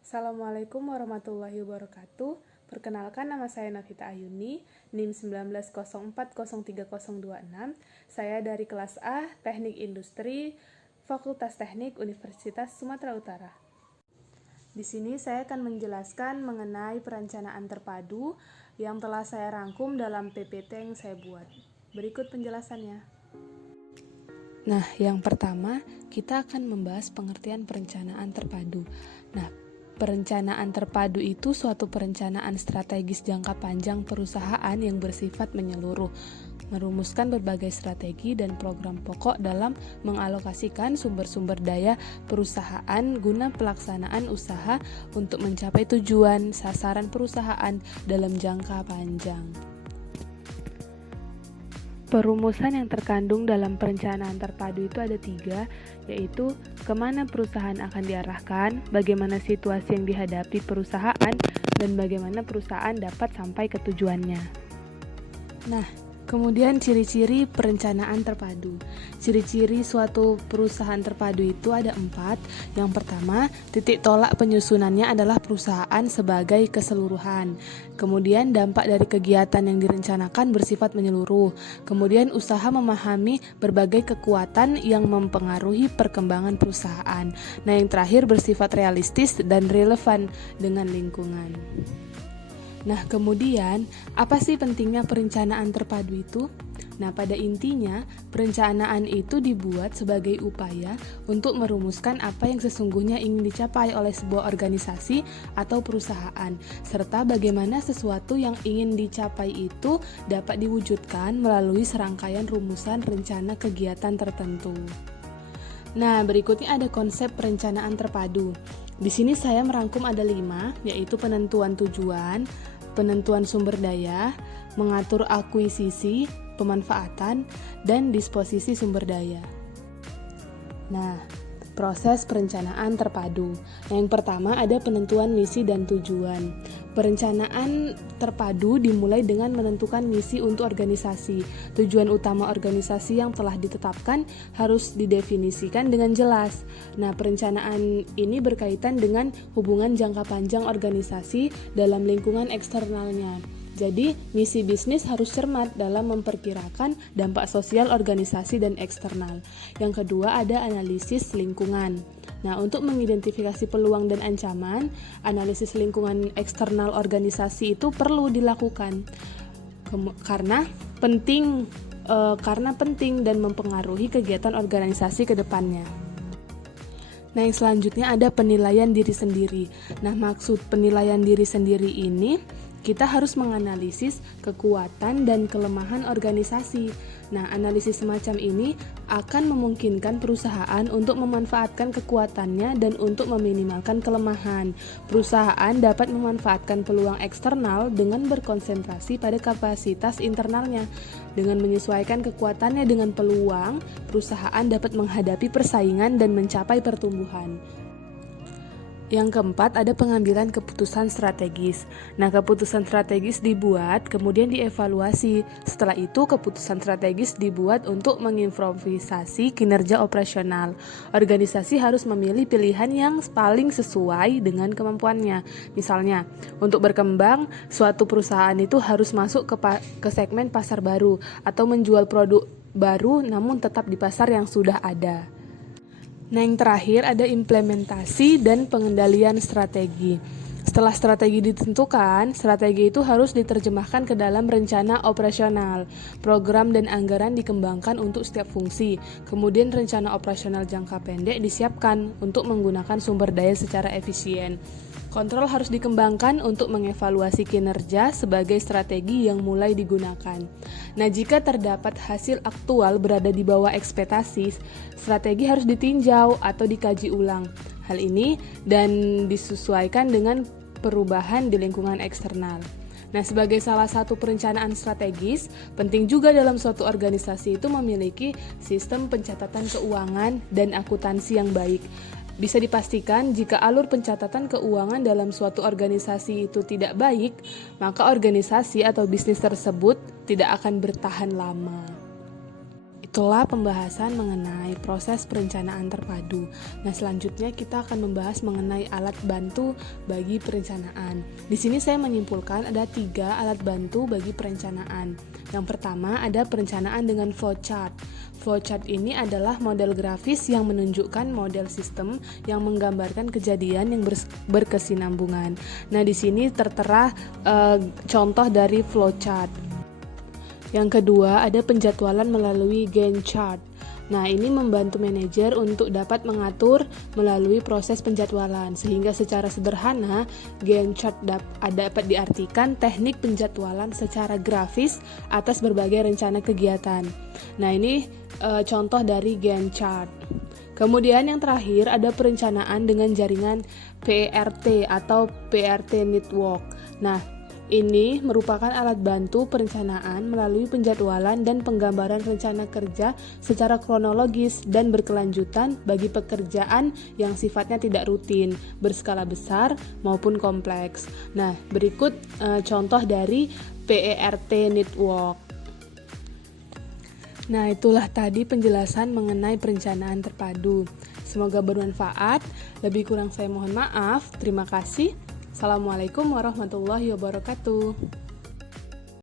Assalamualaikum warahmatullahi wabarakatuh. Perkenalkan, nama saya Navita Ayuni, NIM 1904030026. Saya dari kelas A, Teknik Industri, Fakultas Teknik Universitas Sumatera Utara. Di sini saya akan menjelaskan mengenai perencanaan terpadu yang telah saya rangkum dalam PPT yang saya buat. Berikut penjelasannya. Nah, yang pertama, kita akan membahas pengertian perencanaan terpadu. Nah, perencanaan terpadu itu suatu perencanaan strategis jangka panjang perusahaan yang bersifat menyeluruh, merumuskan berbagai strategi dan program pokok dalam mengalokasikan sumber-sumber daya perusahaan guna pelaksanaan usaha untuk mencapai tujuan sasaran perusahaan dalam jangka panjang. Perumusan yang terkandung dalam perencanaan terpadu itu ada 3, yaitu kemana perusahaan akan diarahkan, bagaimana situasi yang dihadapi perusahaan, dan bagaimana perusahaan dapat sampai ke tujuannya. Nah, kemudian ciri-ciri perencanaan terpadu. Ciri-ciri suatu perusahaan terpadu itu ada 4. Yang pertama, titik tolak penyusunannya adalah perusahaan sebagai keseluruhan. Kemudian dampak dari kegiatan yang direncanakan bersifat menyeluruh. Kemudian usaha memahami berbagai kekuatan yang mempengaruhi perkembangan perusahaan. Nah, yang terakhir bersifat realistis dan relevan dengan lingkungan. Nah, kemudian, apa sih pentingnya perencanaan terpadu itu? Nah, pada intinya, perencanaan itu dibuat sebagai upaya untuk merumuskan apa yang sesungguhnya ingin dicapai oleh sebuah organisasi atau perusahaan, serta bagaimana sesuatu yang ingin dicapai itu dapat diwujudkan melalui serangkaian rumusan rencana kegiatan tertentu. Nah, berikutnya ada konsep perencanaan terpadu. Di sini saya merangkum ada 5, yaitu penentuan tujuan, penentuan sumber daya, mengatur akuisisi, pemanfaatan, dan disposisi sumber daya. Nah, proses perencanaan terpadu. Yang pertama ada penentuan misi dan tujuan. Perencanaan terpadu dimulai dengan menentukan misi untuk organisasi. Tujuan utama organisasi yang telah ditetapkan harus didefinisikan dengan jelas. Nah, perencanaan ini berkaitan dengan hubungan jangka panjang organisasi dalam lingkungan eksternalnya. Jadi, misi bisnis harus cermat dalam memperkirakan dampak sosial organisasi dan eksternal. Yang kedua ada analisis lingkungan. Nah, untuk mengidentifikasi peluang dan ancaman, analisis lingkungan eksternal organisasi itu perlu dilakukan karena penting dan mempengaruhi kegiatan organisasi ke depannya. Nah, yang selanjutnya ada penilaian diri sendiri. Nah, maksud penilaian diri sendiri ini kita harus menganalisis kekuatan dan kelemahan organisasi. Nah, analisis semacam ini akan memungkinkan perusahaan untuk memanfaatkan kekuatannya dan untuk meminimalkan kelemahan. Perusahaan dapat memanfaatkan peluang eksternal dengan berkonsentrasi pada kapasitas internalnya. Dengan menyesuaikan kekuatannya dengan peluang, perusahaan dapat menghadapi persaingan dan mencapai pertumbuhan. Yang keempat ada pengambilan keputusan strategis. Nah, keputusan strategis dibuat kemudian dievaluasi. Setelah itu keputusan strategis dibuat untuk mengimprovisasi kinerja operasional. Organisasi harus memilih pilihan yang paling sesuai dengan kemampuannya. Misalnya, untuk berkembang, suatu perusahaan itu harus masuk ke segmen pasar baru atau menjual produk baru namun tetap di pasar yang sudah ada. Nah, yang terakhir ada implementasi dan pengendalian strategi. Setelah strategi ditentukan, strategi itu harus diterjemahkan ke dalam rencana operasional. Program dan anggaran dikembangkan untuk setiap fungsi. Kemudian rencana operasional jangka pendek disiapkan untuk menggunakan sumber daya secara efisien. Kontrol harus dikembangkan untuk mengevaluasi kinerja sebagai strategi yang mulai digunakan. Nah, jika terdapat hasil aktual berada di bawah ekspektasi, strategi harus ditinjau atau dikaji ulang. Hal ini dan disesuaikan dengan perubahan di lingkungan eksternal. Nah, sebagai salah satu perencanaan strategis, penting juga dalam suatu organisasi itu memiliki sistem pencatatan keuangan dan akuntansi yang baik. Bisa dipastikan jika alur pencatatan keuangan dalam suatu organisasi itu tidak baik, maka organisasi atau bisnis tersebut tidak akan bertahan lama. Itulah pembahasan mengenai proses perencanaan terpadu. Nah, selanjutnya kita akan membahas mengenai alat bantu bagi perencanaan. Di sini saya menyimpulkan ada 3 alat bantu bagi perencanaan. Yang pertama ada perencanaan dengan flowchart. Flowchart ini adalah model grafis yang menunjukkan model sistem yang menggambarkan kejadian yang berkesinambungan. Nah, di sini tertera contoh dari flowchart. Yang kedua, ada penjadwalan melalui Gantt chart. Nah, ini membantu manajer untuk dapat mengatur melalui proses penjadwalan, sehingga secara sederhana Gantt chart dapat diartikan teknik penjadwalan secara grafis atas berbagai rencana kegiatan. Nah, ini contoh dari Gantt chart. Kemudian yang terakhir ada perencanaan dengan jaringan PERT atau PERT network. Nah, ini merupakan alat bantu perencanaan melalui penjadwalan dan penggambaran rencana kerja secara kronologis dan berkelanjutan bagi pekerjaan yang sifatnya tidak rutin, berskala besar maupun kompleks. Nah, berikut contoh dari PERT network. Nah, itulah tadi penjelasan mengenai perencanaan terpadu. Semoga bermanfaat. Lebih kurang saya mohon maaf. Terima kasih. Assalamualaikum warahmatullahi wabarakatuh.